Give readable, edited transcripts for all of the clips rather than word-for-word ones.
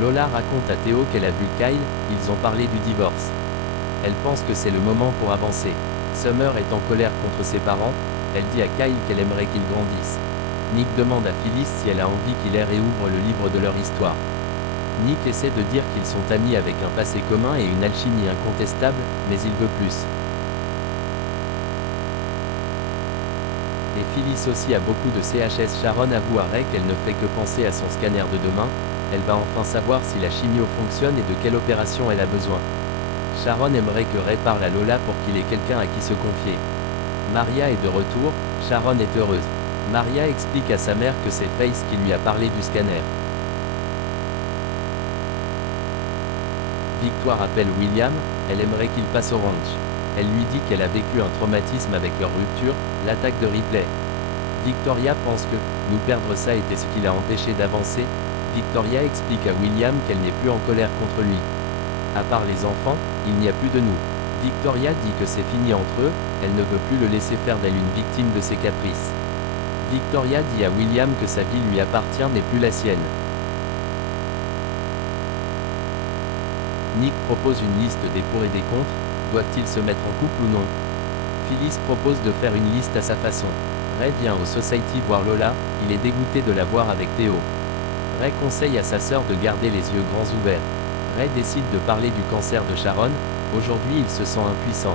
Lola raconte à Théo qu'elle a vu Kyle, ils ont parlé du divorce. Elle pense que c'est le moment pour avancer. Summer est en colère contre ses parents, elle dit à Kyle qu'elle aimerait qu'il grandisse. Nick demande à Phyllis si elle a envie qu'il réouvre le livre de leur histoire. Nick essaie de dire qu'ils sont amis avec un passé commun et une alchimie incontestable, mais il veut plus. Et Phyllis aussi a beaucoup de CHS. Sharon avoue à Ray qu'elle ne fait que penser à son scanner de demain, elle va enfin savoir si la chimio fonctionne et de quelle opération elle a besoin. Sharon aimerait que Ray parle à Lola pour qu'il ait quelqu'un à qui se confier. Maria est de retour, Sharon est heureuse. Maria explique à sa mère que c'est Faith qui lui a parlé du scanner. Victoire appelle William, elle aimerait qu'il passe au ranch. Elle lui dit qu'elle a vécu un traumatisme avec leur rupture, l'attaque de Ripley. Victoria pense que, nous perdre ça était ce qui l'a empêché d'avancer. Victoria explique à William qu'elle n'est plus en colère contre lui. À part les enfants, il n'y a plus de nous. Victoria dit que c'est fini entre eux, elle ne veut plus le laisser faire d'elle une victime de ses caprices. Victoria dit à William que sa vie lui appartient n'est plus la sienne. Nick propose une liste des pour et des contre, doivent-ils se mettre en couple ou non? Phyllis propose de faire une liste à sa façon. Ray vient au Society voir Lola, il est dégoûté de la voir avec Théo. Ray conseille à sa sœur de garder les yeux grands ouverts. Ray décide de parler du cancer de Sharon, aujourd'hui il se sent impuissant.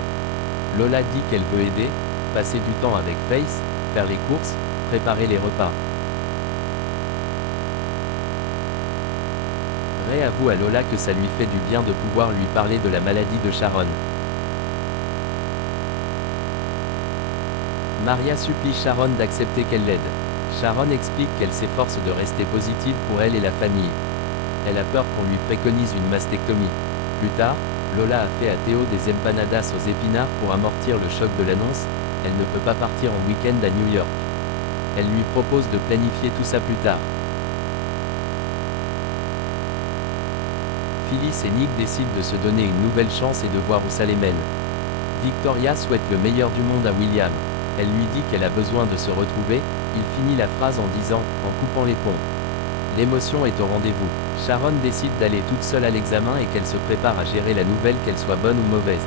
Lola dit qu'elle veut aider, passer du temps avec Faith, faire les courses, préparer les repas. Ray avoue à Lola que ça lui fait du bien de pouvoir lui parler de la maladie de Sharon. Maria supplie Sharon d'accepter qu'elle l'aide. Sharon explique qu'elle s'efforce de rester positive pour elle et la famille. Elle a peur qu'on lui préconise une mastectomie. Plus tard, Lola a fait à Théo des empanadas aux épinards pour amortir le choc de l'annonce, elle ne peut pas partir en week-end à New York. Elle lui propose de planifier tout ça plus tard. Phyllis et Nick décident de se donner une nouvelle chance et de voir où ça les mène. Victoria souhaite le meilleur du monde à William. Elle lui dit qu'elle a besoin de se retrouver, il finit la phrase en disant « en coupant les ponts ». L'émotion est au rendez-vous. Sharon décide d'aller toute seule à l'examen et qu'elle se prépare à gérer la nouvelle qu'elle soit bonne ou mauvaise.